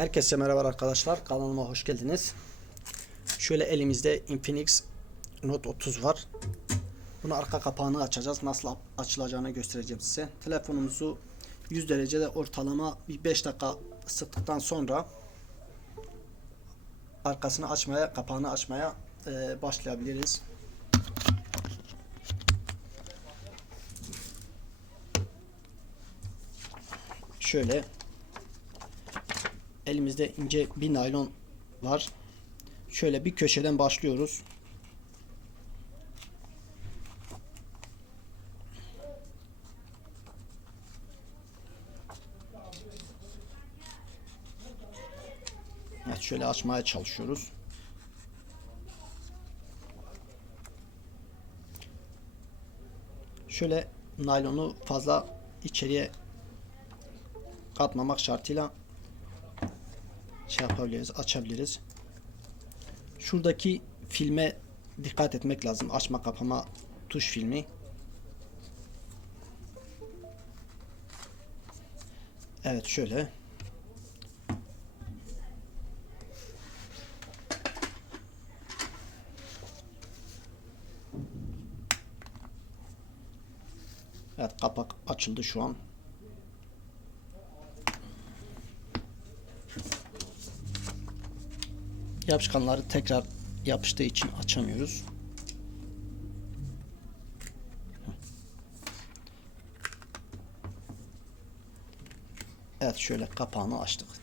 Herkese merhaba arkadaşlar. Kanalıma hoş geldiniz. Şöyle elimizde Infinix Note 30 var. Bunu arka kapağını açacağız. Nasıl açılacağını göstereceğim size. Telefonumuzu 100 derecede ortalama bir 5 dakika ısıttıktan sonra arkasını açmaya, kapağını açmaya e, başlayabiliriz. Şöyle elimizde ince bir naylon var. Şöyle bir köşeden başlıyoruz. Evet şöyle açmaya çalışıyoruz. Şöyle naylonu fazla içeriye katmamak şartıyla şey yapabiliriz, açabiliriz. Şuradaki filme dikkat etmek lazım. Açma kapama tuş filmi. Evet şöyle. Evet kapak açıldı şu an. Yapışkanları tekrar yapıştığı için açamıyoruz. Evet şöyle kapağını açtık.